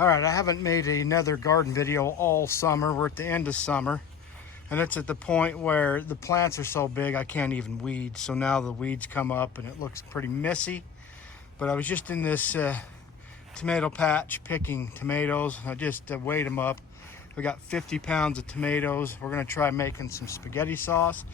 All right, I haven't made another garden video all summer. We're at the end of summer, and it's at the point where the plants are so big I can't even weed. So now the weeds come up and it looks pretty messy. But I was just in this tomato patch picking tomatoes. I just weighed them up. We got 50 pounds of tomatoes. We're gonna try making some spaghetti sauce.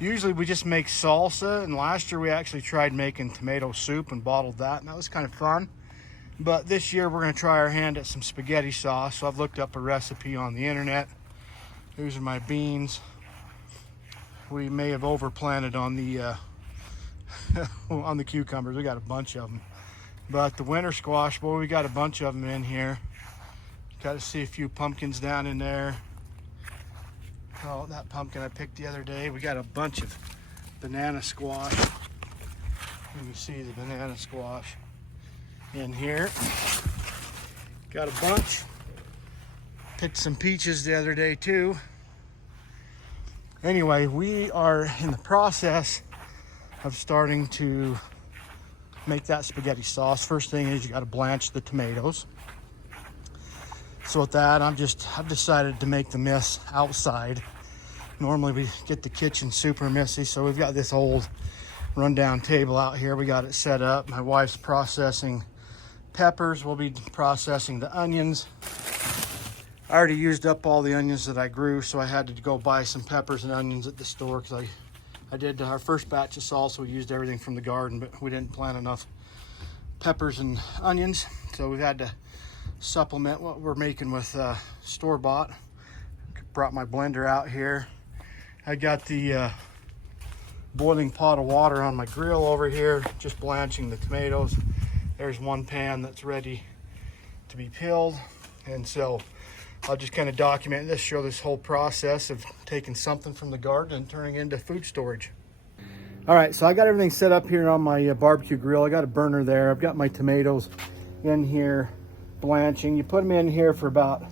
Usually we just make salsa, and last year we actually tried making tomato soup and bottled that, and that was kind of fun. But this year we're gonna try our hand at some spaghetti sauce. So I've looked up a recipe on the internet. These are my beans. We may have overplanted on the on the cucumbers. We got a bunch of them. But the winter squash, boy, we got a bunch of them in here. Got to see a few pumpkins down in there. Oh, that pumpkin I picked the other day. We got a bunch of banana squash. You can see the banana squash in here. Got a bunch. Picked some peaches the other day too. Anyway, we are in the process of starting to make that spaghetti sauce. First thing is you got to blanch the tomatoes. So with that, I've decided to make the mess outside. Normally we get the kitchen super messy, so we've got this old rundown table out here. We got it set up. My wife's processing peppers. We'll be processing the onions. I already used up all the onions that I grew, so I had to go buy some peppers and onions at the store because I did our first batch of salsa. We used everything from the garden, but we didn't plant enough peppers and onions, so we've had to supplement what we're making with store-bought. Brought my blender out here. I got the boiling pot of water on my grill over here, just blanching the tomatoes. There's one pan that's ready to be peeled, and so I'll just kind of document this, show this whole process of taking something from the garden and turning it into food storage. All right, so I got everything set up here on my barbecue grill. I got a burner there. I've got my tomatoes in here blanching. You put them in here for about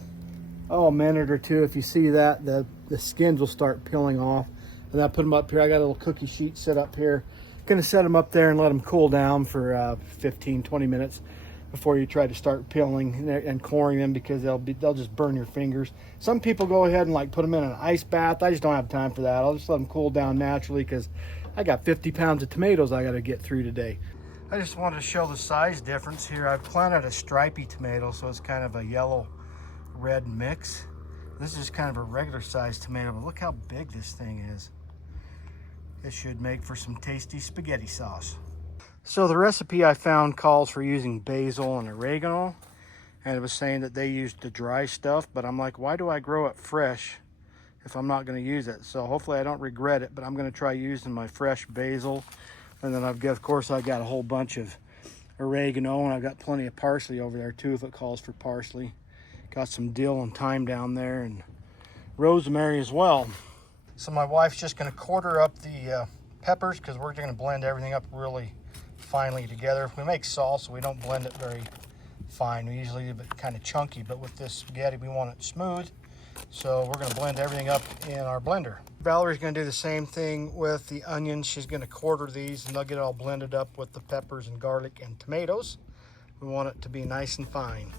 a minute or two. If you see that, the skins will start peeling off. And I put them up here. I got a little cookie sheet set up here. Gonna set them up there and let them cool down for 15-20 minutes before you try to start peeling and coring them, because they'll just burn your fingers. Some people go ahead and like put them in an ice bath. I just don't have time for that. I'll just let them cool down naturally because I got 50 pounds of tomatoes I got to get through today. I just wanted to show the size difference here. I've planted a stripy tomato, so it's kind of a yellow-red mix. This is kind of a regular sized tomato, but look how big this thing is. This should make for some tasty spaghetti sauce. So the recipe I found calls for using basil and oregano, and it was saying that they used the dry stuff, but I'm like, why do I grow it fresh if I'm not going to use it? So hopefully I don't regret it, but I'm going to try using my fresh basil. And then of course I got a whole bunch of oregano, and I've got plenty of parsley over there too if it calls for parsley. Got some dill and thyme down there, and rosemary as well. So my wife's just going to quarter up the peppers, because we're going to blend everything up really finely together. If we make salsa, we don't blend it very fine. We usually leave it kind of chunky, but with this spaghetti we want it smooth. So we're going to blend everything up in our blender. Valerie's going to do the same thing with the onions. She's going to quarter these, and they'll get it all blended up with the peppers and garlic and tomatoes. We want it to be nice and fine.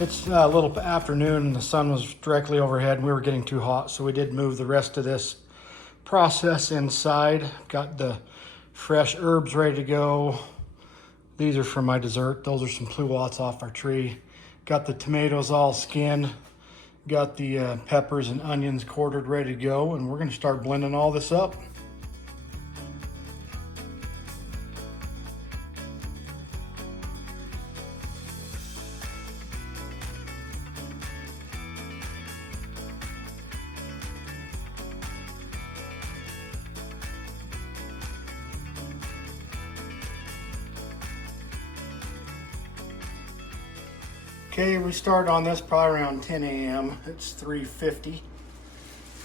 It's a little afternoon and the sun was directly overhead and we were getting too hot, so we did move the rest of this process inside. Got the fresh herbs ready to go. These are for my dessert. Those are some pluots off our tree. Got the tomatoes all skinned. Got the peppers and onions quartered, ready to go, and we're gonna start blending all this up. Okay, we started on this probably around 10 a.m. It's 3:50.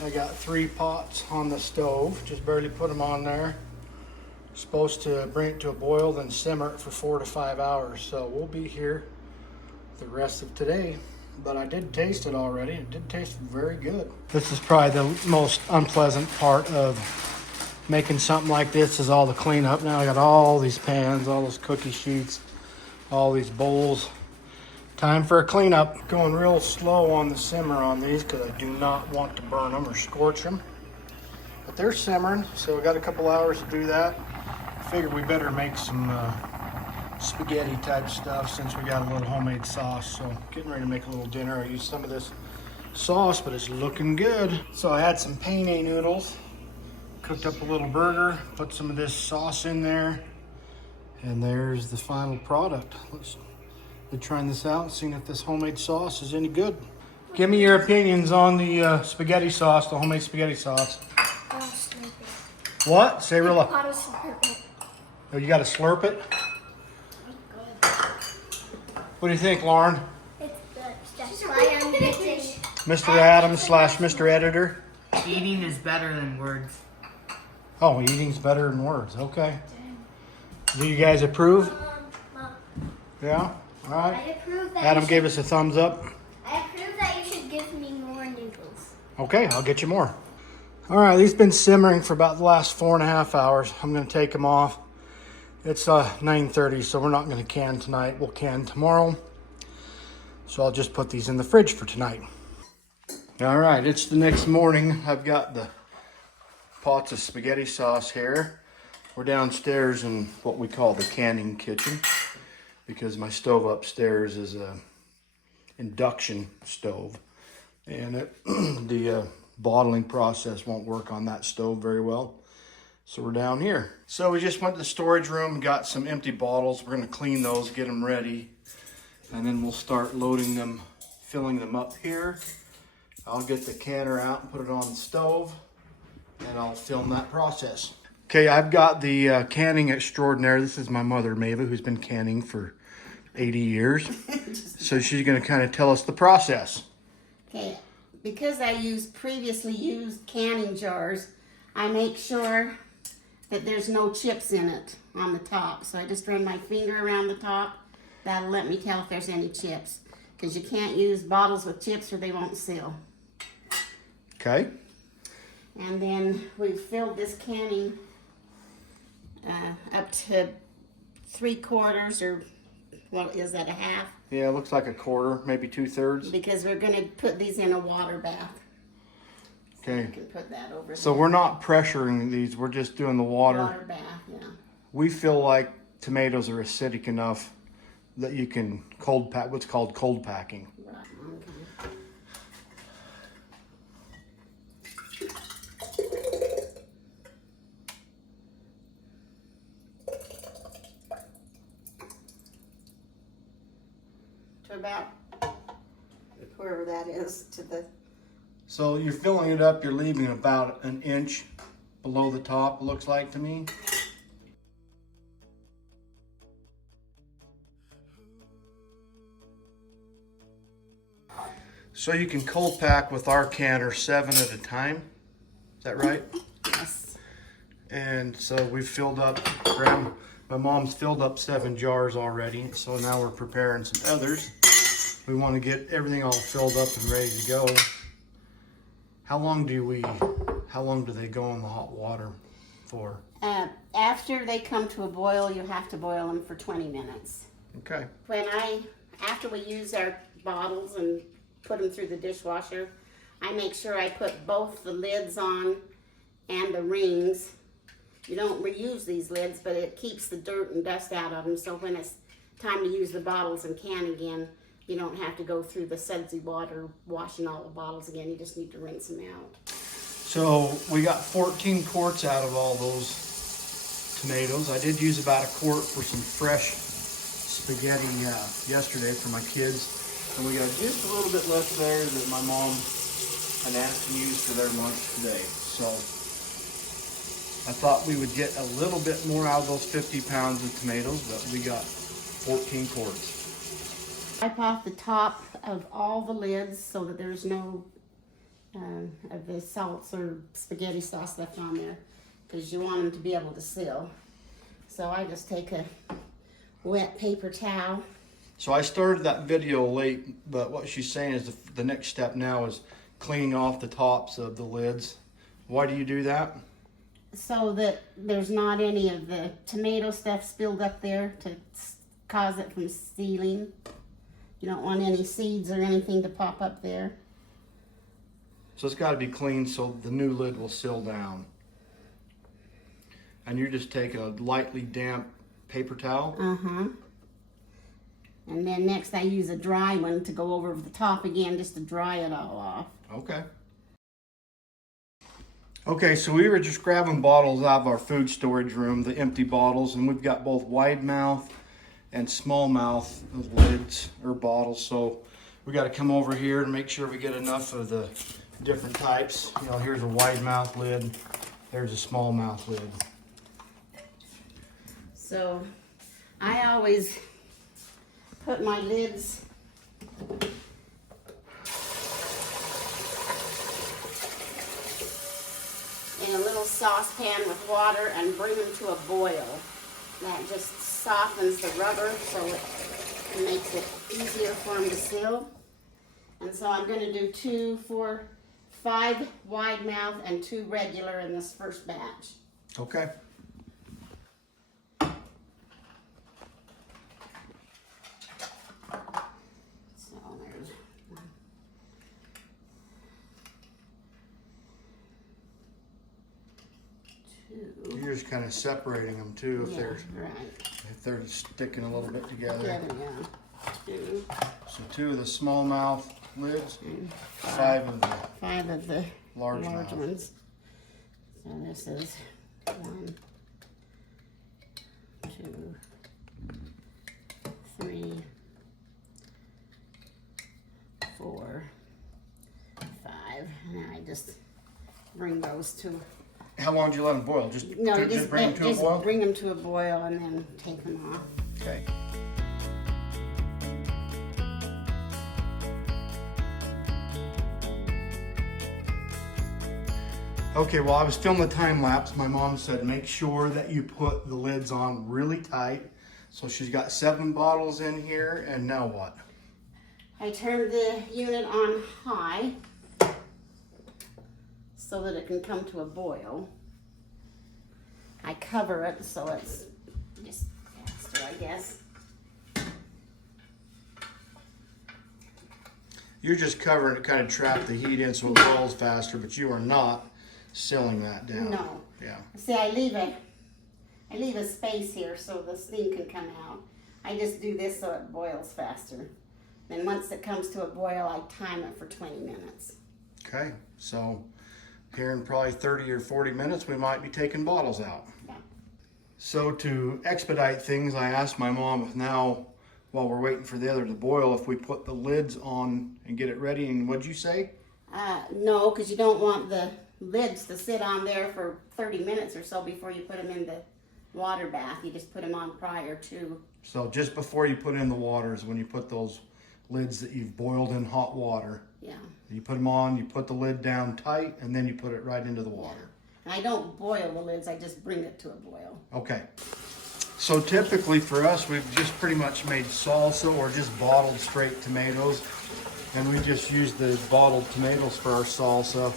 I got 3 pots on the stove, just barely put them on there. Supposed to bring it to a boil, then simmer it for 4 to 5 hours. So we'll be here the rest of today. But I did taste it already. It did taste very good. This is probably the most unpleasant part of making something like this, is all the cleanup. Now I got all these pans, all those cookie sheets, all these bowls. Time for a cleanup. Going real slow on the simmer on these because I do not want to burn them or scorch them. But they're simmering, so we got a couple hours to do that. Figured we better make some spaghetti type stuff since we got a little homemade sauce. So getting ready to make a little dinner. I used some of this sauce, but it's looking good. So I had some penne noodles, cooked up a little burger, put some of this sauce in there, and there's the final product. Let's be trying this out and seeing if this homemade sauce is any good. Give me your opinions on the spaghetti sauce, the homemade spaghetti sauce. What? Say real loud. Oh, you got to slurp it? What do you think, Lauren? It's good. That's why I'm getting Mr. Adams / Mr. Editor? Eating is better than words. Oh, eating's better than words. Okay. Do you guys approve? Mom, Yeah? All I right. approve that. Adam gave us a thumbs up. I approve that you should give me more noodles. Okay, I'll get you more. All right, these been simmering for about the last 4.5 hours. I'm going to take them off. It's 9:30, so we're not going to can tonight. We'll can tomorrow. So I'll just put these in the fridge for tonight. All right, it's the next morning. I've got the pots of spaghetti sauce here. We're downstairs in what we call the canning kitchen because my stove upstairs is a induction stove, and the bottling process won't work on that stove very well. So we're down here. So we just went to the storage room and got some empty bottles. We're gonna clean those, get them ready, and then we'll start loading them, filling them up here. I'll get the canner out and put it on the stove, and I'll film that process. Okay, I've got the canning extraordinaire. This is my mother, Mava, who's been canning for 80 years. So she's gonna kind of tell us the process. Okay, because I use previously used canning jars, I make sure that there's no chips in it on the top. So I just run my finger around the top. That'll let me tell if there's any chips. Because you can't use bottles with chips or they won't seal. Okay. And then we've filled this canning up to 3/4 or what is that, a half? Yeah, it looks like a quarter, maybe 2/3. Because we're gonna put these in a water bath. Okay. You can put that over So there. we're not pressuring these, we're just doing the Water bath, yeah. We feel like tomatoes are acidic enough that you can cold pack, what's called cold packing. Right, okay. To about wherever that is to the. So you're filling it up, you're leaving about an inch below the top, it looks like to me. So you can cold pack with our canner 7 at a time, is that right? Yes. And so we've filled up, my mom's filled up 7 jars already, so now we're preparing some others. We want to get everything all filled up and ready to go. How long do they go in the hot water for? After they come to a boil, you have to boil them for 20 minutes. Okay. After we use our bottles and put them through the dishwasher, I make sure I put both the lids on and the rings. You don't reuse these lids, but it keeps the dirt and dust out of them, so when it's time to use the bottles and can again, you don't have to go through the sudsy water washing all the bottles again. You just need to rinse them out. So we got 14 quarts out of all those tomatoes. I did use about a quart for some fresh spaghetti yesterday for my kids. And we got just a little bit left there that my mom and Aunt can use for their lunch today. So I thought we would get a little bit more out of those 50 pounds of tomatoes, but we got 14 quarts. Wipe off the top of all the lids so that there's no of the salts or spaghetti sauce left on there, because you want them to be able to seal. So I just take a wet paper towel. So I started that video late, but what she's saying is the next step now is cleaning off the tops of the lids. Why do you do that? So that there's not any of the tomato stuff spilled up there to cause it from sealing. You don't want any seeds or anything to pop up there. So it's got to be clean so the new lid will seal down. And you just take a lightly damp paper towel. Uh-huh. And then next I use a dry one to go over the top again just to dry it all off. Okay. Okay, so we were just grabbing bottles out of our food storage room, the empty bottles, and we've got both wide mouth and small mouth lids or bottles. So we got to come over here and make sure we get enough of the different types. You know, here's a wide mouth lid, there's a small mouth lid. So I always put my lids in a little saucepan with water and bring them to a boil. That just softens the rubber so it makes it easier for them to seal. And so I'm going to do 2, 4, 5 wide mouth and 2 regular in this first batch. Okay. So there's 1, 2. You're just kind of separating them too if Yeah, they're right. if they're sticking a little bit together. Together, yeah. 2. So 2 of the small mouth lids, 5 of the 5 of the large large mouth. ones. So this is 1, 2, 3, 4, 5. And I just bring those to How long do you let them boil? Just bring them to a boil? bring them to a boil and then take them off. Okay. Okay, well, I was filming the time lapse. My mom said make sure that you put the lids on really tight. So she's got 7 bottles in here, and now what? I turned the unit on high so that it can come to a boil. I cover it so it's just faster, I guess. You're just covering it, kind of trap the heat in so it boils faster, but you are not sealing that down. No. Yeah. See, I leave a space here so the steam can come out. I just do this so it boils faster. Then once it comes to a boil, I time it for 20 minutes. Okay, so here in probably 30 or 40 minutes, we might be taking bottles out. Yeah. So to expedite things, I asked my mom if now, while we're waiting for the other to boil, if we put the lids on and get it ready. And what'd you say? No, because you don't want the lids to sit on there for 30 minutes or so before you put them in the water bath. You just put them on prior to. So just before you put in the water is when you put those lids that you've boiled in hot water. Yeah. You put them on, you put the lid down tight, and then you put it right into the water. And I don't boil the lids, I just bring it to a boil. Okay. So typically for us, we've just pretty much made salsa or just bottled straight tomatoes. And we just use the bottled tomatoes for our salsa.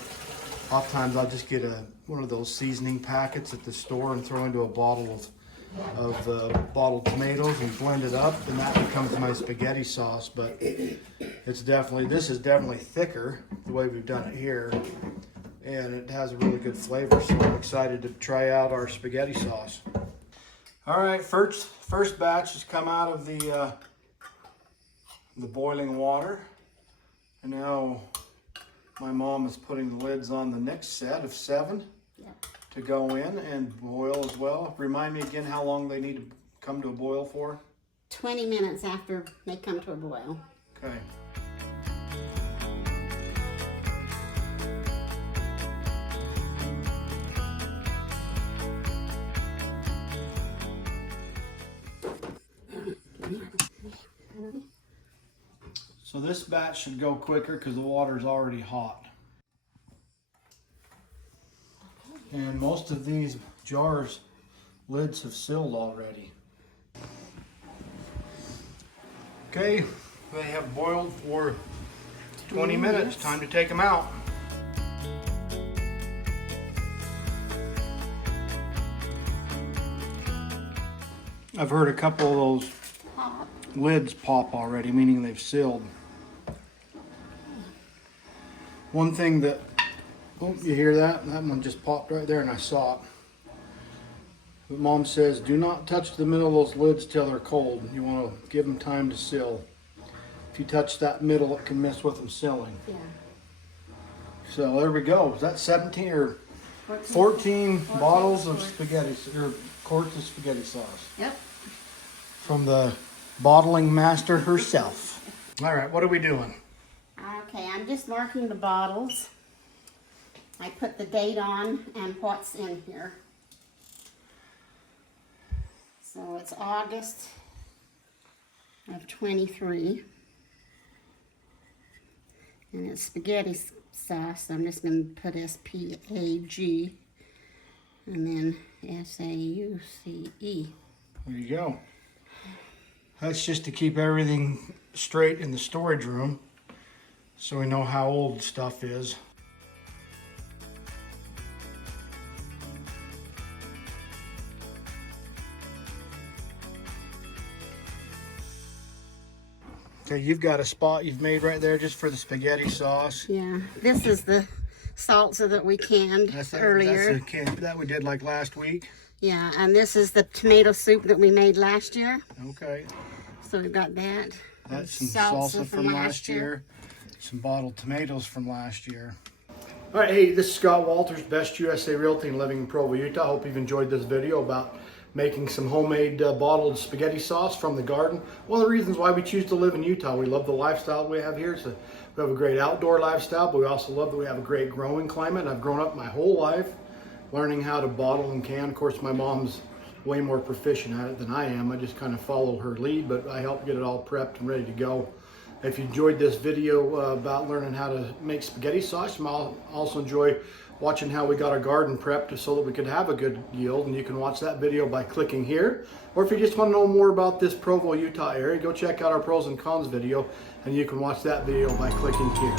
Oftentimes I'll just get one of those seasoning packets at the store and throw into a bottle of bottled tomatoes and blend it up, and that becomes my spaghetti sauce. But this is definitely thicker the way we've done it here, and it has a really good flavor. So I'm excited to try out our spaghetti sauce. All right, first batch has come out of the boiling water, and now my mom is putting the lids on the next set of 7 to go in and boil as well. Remind me again how long they need to come to a boil for? 20 minutes after they come to a boil. Okay. So this batch should go quicker because the water is already hot. And most of these jars lids have sealed already. Okay, they have boiled for 20 minutes. Time to take them out. I've heard a couple of those lids pop already, meaning they've sealed. One thing that, oh, you hear that? That one just popped right there and I saw it. But Mom says, do not touch the middle of those lids till they're cold. You want to give them time to seal. If you touch that middle, it can mess with them sealing. Yeah. So there we go. Is that 17 or 14 bottles of spaghetti, or quarts of spaghetti sauce? Yep. From the bottling master herself. All right, what are we doing? Okay, I'm just marking the bottles. I put the date on and what's in here. So it's August of 23. And it's spaghetti sauce. So I'm just going to put S-P-A-G and then S-A-U-C-E. There you go. That's just to keep everything straight in the storage room so we know how old stuff is. Okay, you've got a spot you've made right there just for the spaghetti sauce. Yeah, this is the salsa that we canned earlier. That's the can that we did like last week. Yeah, and this is the tomato soup that we made last year. Okay. So we've got that. That's some salsa from last year. Some bottled tomatoes from last year. All right, hey, this is Scott Walters, Best USA Realty and living in Provo, Utah. Hope you've enjoyed this video about making some homemade bottled spaghetti sauce from the garden. One of the reasons why we choose to live in Utah, we love the lifestyle we have here. So we have a great outdoor lifestyle, but we also love that we have a great growing climate. I've grown up my whole life learning how to bottle and can. Of course, my mom's way more proficient at it than I am. I just kind of follow her lead, but I help get it all prepped and ready to go. If you enjoyed this video about learning how to make spaghetti sauce, you might also enjoy watching how we got our garden prepped so that we could have a good yield, and you can watch that video by clicking here. Or if you just want to know more about this Provo, Utah area, go check out our pros and cons video, and you can watch that video by clicking here.